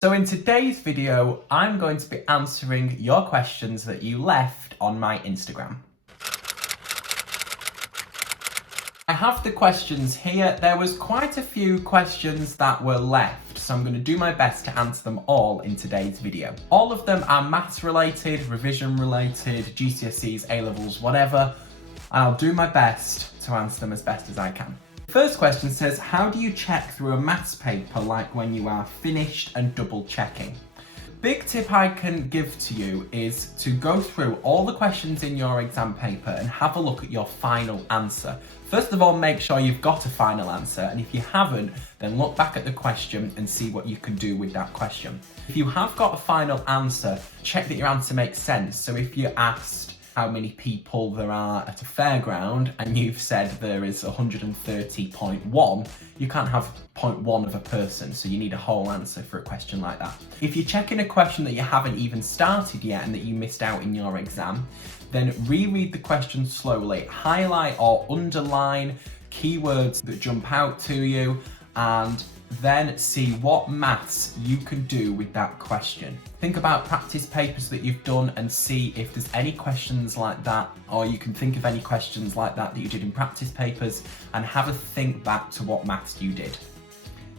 So in today's video, I'm going to be answering your questions that you left on my Instagram. I have the questions here. There was quite a few questions that were left, so I'm going to do my best to answer them all in today's video. All of them are maths related, revision related, GCSEs, A-levels, whatever, and I'll do my best to answer them as best as I can. First question says, how do you check through a maths paper like when you are finished and double checking? Big tip I can give to you is to go through all the questions in your exam paper and have a look at your final answer. First of all, make sure you've got a final answer, and if you haven't, then look back at the question and see what you can do with that question. If you have got a final answer, check that your answer makes sense. So if you're asked how many people there are at a fairground and you've said there is 130.1, you can't have 0.1 of a person, so you need a whole answer for a question like that. If you're checking a question that you haven't even started yet and that you missed out in your exam, then reread the question slowly, highlight or underline keywords that jump out to you, and then see what maths you can do with that question. Think about practice papers that you've done and see if there's any questions like that, or you can think of any questions like that that you did in practice papers, and have a think back to what maths you did.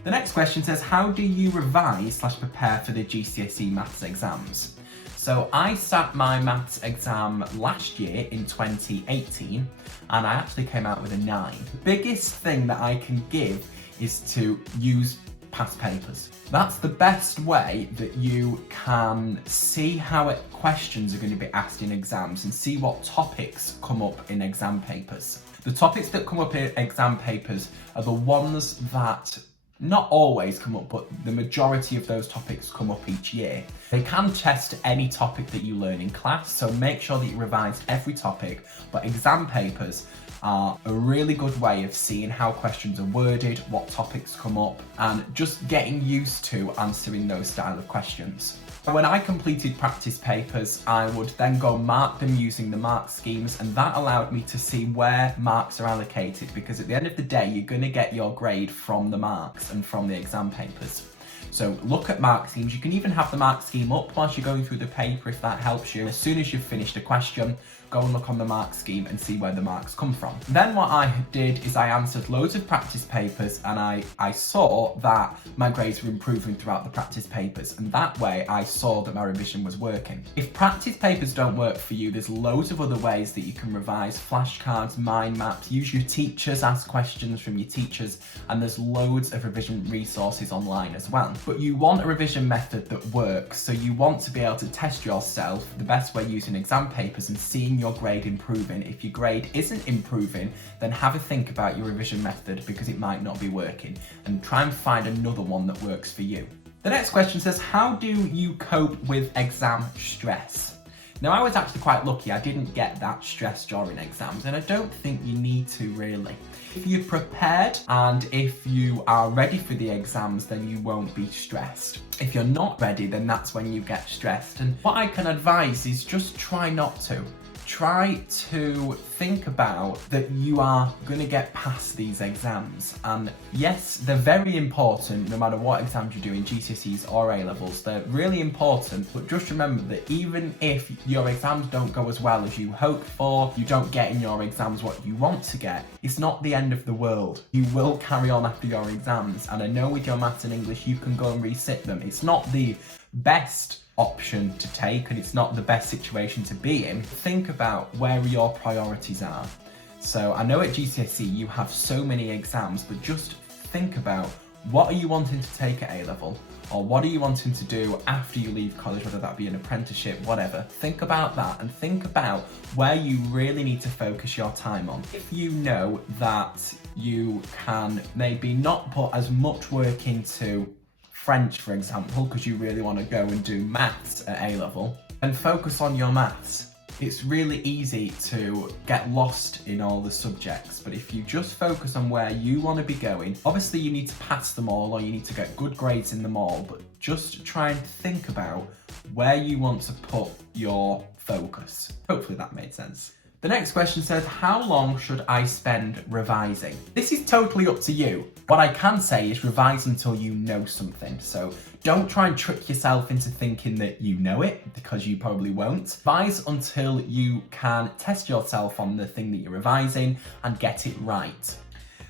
The next question says, how do you revise/prepare for the GCSE maths exams? So I sat my maths exam last year in 2018 and I actually came out with a 9. The biggest thing that I can give is to use past papers. That's the best way that you can see how questions are going to be asked in exams and see what topics come up in exam papers. The topics that come up in exam papers are the ones that not always come up, but the majority of those topics come up each year. They can test any topic that you learn in class, so make sure that you revise every topic, but exam papers are a really good way of seeing how questions are worded, what topics come up, and just getting used to answering those style of questions. When I completed practice papers, I would then go mark them using the mark schemes, and that allowed me to see where marks are allocated, because at the end of the day, you're going to get your grade from the marks and from the exam papers. So look at mark schemes. You can even have the mark scheme up whilst you're going through the paper if that helps you. As soon as you've finished a question, go and look on the mark scheme and see where the marks come from. Then what I did is I answered loads of practice papers, and I saw that my grades were improving throughout the practice papers, and that way I saw that my revision was working. If practice papers don't work for you, there's loads of other ways that you can revise: flashcards, mind maps, use your teachers, ask questions from your teachers, and there's loads of revision resources online as well. But you want a revision method that works, so you want to be able to test yourself the best way using exam papers and seeing your grade improving. If your grade isn't improving, then have a think about your revision method, because it might not be working, and try and find another one that works for you. The next question says, how do you cope with exam stress? Now, I was actually quite lucky. I didn't get that stress during exams, and I don't think you need to really. If you're prepared and if you are ready for the exams, then you won't be stressed. If you're not ready, then that's when you get stressed. And what I can advise is just try not to. Try to think about that you are going to get past these exams, and yes, they're very important no matter what exams you're doing, GCSEs or A-levels, they're really important, but just remember that even if your exams don't go as well as you hoped for, you don't get in your exams what you want to get, it's not the end of the world. You will carry on after your exams, and I know with your maths and English you can go and resit them. It's not the best option to take, and it's not the best situation to be in. Think about where your priorities are. So I know at GCSE you have so many exams, but just think about what are you wanting to take at A-level, or what are you wanting to do after you leave college, whether that be an apprenticeship, whatever. Think about that and think about where you really need to focus your time on. If you know that you can maybe not put as much work into French, for example, because you really want to go and do maths at A-level, and focus on your maths. It's really easy to get lost in all the subjects, but if you just focus on where you want to be going, obviously you need to pass them all or you need to get good grades in them all, but just try and think about where you want to put your focus. Hopefully that made sense. The next question says, how long should I spend revising? This is totally up to you. What I can say is revise until you know something. So don't try and trick yourself into thinking that you know it, because you probably won't. Revise until you can test yourself on the thing that you're revising and get it right.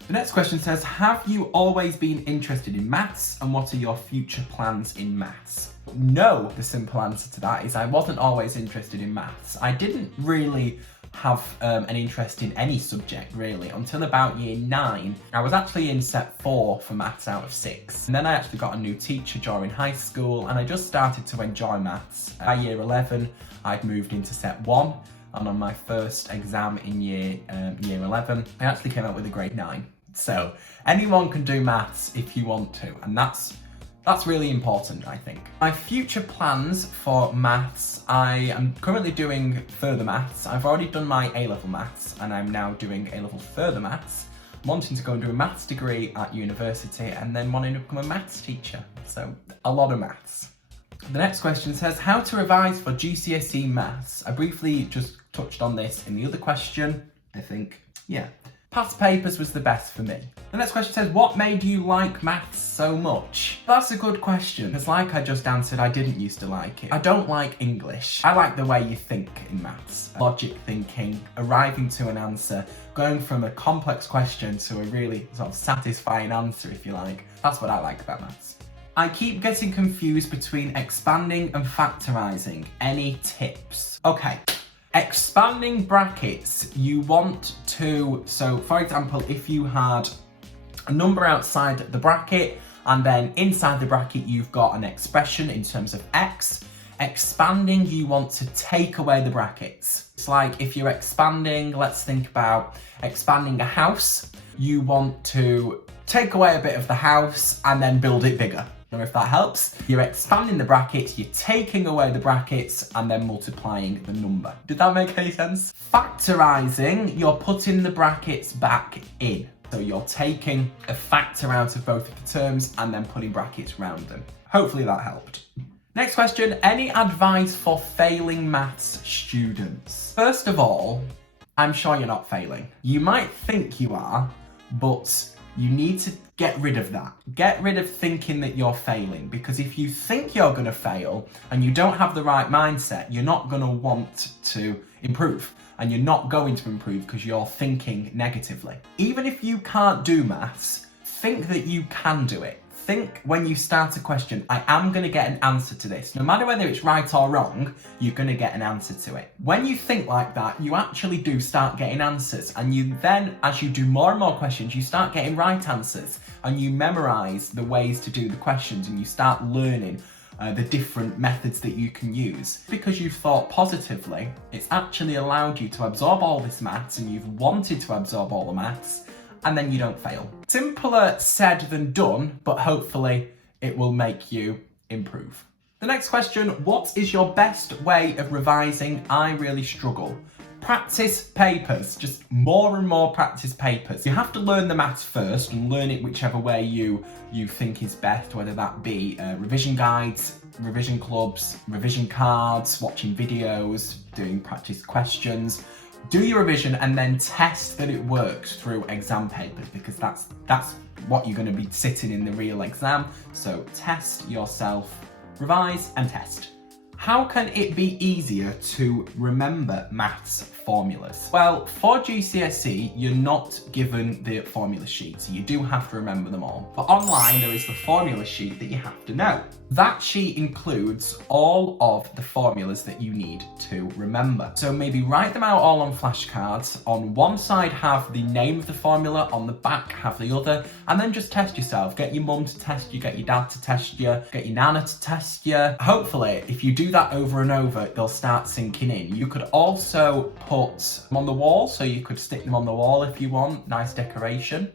The next question says, have you always been interested in maths, and what are your future plans in maths? No, the simple answer to that is I wasn't always interested in maths. I didn't really have an interest in any subject really until about year 9. I was actually in set 4 for maths out of 6, and then I actually got a new teacher during high school and I just started to enjoy maths. By year 11 I'd moved into set 1, and on my first exam in year 11 I actually came out with a grade 9. So anyone can do maths if you want to, and that's really important, I think. My future plans for maths, I am currently doing further maths. I've already done my A-level maths and I'm now doing A-level further maths. I'm wanting to go and do a maths degree at university and then wanting to become a maths teacher. So a lot of maths. The next question says, how to revise for GCSE maths. I briefly just touched on this in the other question, I think. Yeah. Past papers was the best for me. The next question says, what made you like maths so much? That's a good question, because like I just answered, I didn't used to like it. I don't like English. I like the way you think in maths. Logic thinking, arriving to an answer, going from a complex question to a really sort of satisfying answer, if you like. That's what I like about maths. I keep getting confused between expanding and factorizing. Any tips? Okay. Expanding brackets, you want to, so for example, if you had a number outside the bracket and then inside the bracket you've got an expression in terms of x, expanding, you want to take away the brackets. It's like if you're expanding, let's think about expanding a house, you want to take away a bit of the house and then build it bigger. Or if that helps, you're expanding the brackets, you're taking away the brackets and then multiplying the number. Did that make any sense? Factorizing, you're putting the brackets back in. So you're taking a factor out of both of the terms and then putting brackets around them. Hopefully that helped. Next question, any advice for failing maths students? First of all, I'm sure you're not failing. You might think you are, but you need to get rid of that. Get rid of thinking that you're failing, because if you think you're going to fail and you don't have the right mindset, you're not going to want to improve, and you're not going to improve because you're thinking negatively. Even if you can't do maths, think that you can do it. Think when you start a question, I am going to get an answer to this. No matter whether it's right or wrong, you're going to get an answer to it. When you think like that, you actually do start getting answers. And you then, as you do more and more questions, you start getting right answers. And you memorize the ways to do the questions and you start learning the different methods that you can use. Because you've thought positively, it's actually allowed you to absorb all this maths and you've wanted to absorb all the maths, and then you don't fail. Simpler said than done, but hopefully it will make you improve. The next question, what is your best way of revising? I really struggle. Practice papers, just more and more practice papers. You have to learn the maths first and learn it whichever way you think is best, whether that be revision guides, revision clubs, revision cards, watching videos, doing practice questions. Do your revision and then test that it works through exam papers, because that's what you're going to be sitting in the real exam. So test yourself, revise and test. How can it be easier to remember maths formulas? Well, for GCSE, you're not given the formula sheet, so you do have to remember them all. But online, there is the formula sheet that you have to know. That sheet includes all of the formulas that you need to remember. So maybe write them out all on flashcards. On one side have the name of the formula, on the back have the other, and then just test yourself. Get your mum to test you, get your dad to test you, get your nana to test you. Hopefully, if you do that over and over, they'll start sinking in. You could also put them on the wall, so you could stick them on the wall if you want, nice decoration.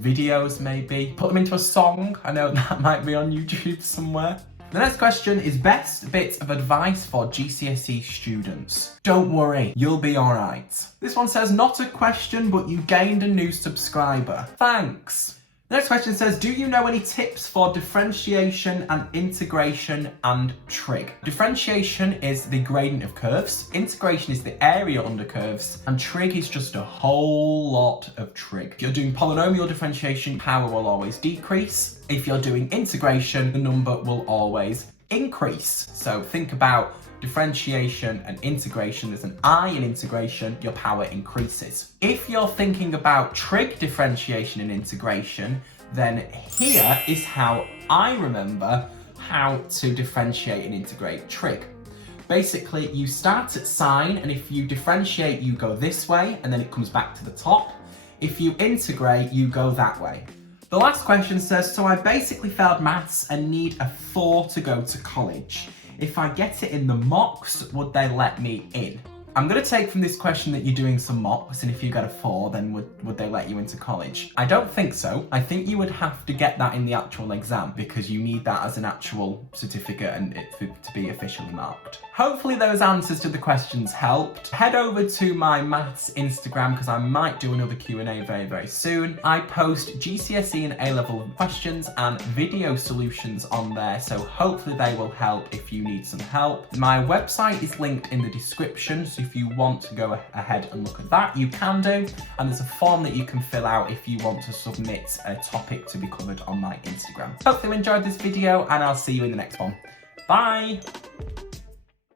Videos maybe, put them into a song. I know that might be on YouTube somewhere. The next question is best bit of advice for GCSE students. Don't worry, you'll be alright. This one says, not a question, but you gained a new subscriber. Thanks. The next question says, do you know any tips for differentiation and integration and trig? Differentiation is the gradient of curves, integration is the area under curves, and trig is just a whole lot of trig. If you're doing polynomial differentiation, power will always decrease. If you're doing integration, the number will always increase. So think about differentiation and integration. There's an I in integration, your power increases. If you're thinking about trig differentiation and integration, then here is how I remember how to differentiate and integrate trig. Basically, you start at sine, and if you differentiate, you go this way, and then it comes back to the top. If you integrate, you go that way. The last question says, so I basically failed maths and need a 4 to go to college. If I get it in the mocks, would they let me in? I'm going to take from this question that you're doing some mocks, and if you got a 4, then would they let you into college? I don't think so. I think you would have to get that in the actual exam, because you need that as an actual certificate and it to be officially marked. Hopefully those answers to the questions helped. Head over to my maths Instagram, because I might do another Q&A very, very soon. I post GCSE and A-level questions and video solutions on there, so hopefully they will help if you need some help. My website is linked in the description, so if you want to go ahead and look at that, you can do. And there's a form that you can fill out if you want to submit a topic to be covered on my Instagram. Hopefully you enjoyed this video, and I'll see you in the next one. Bye!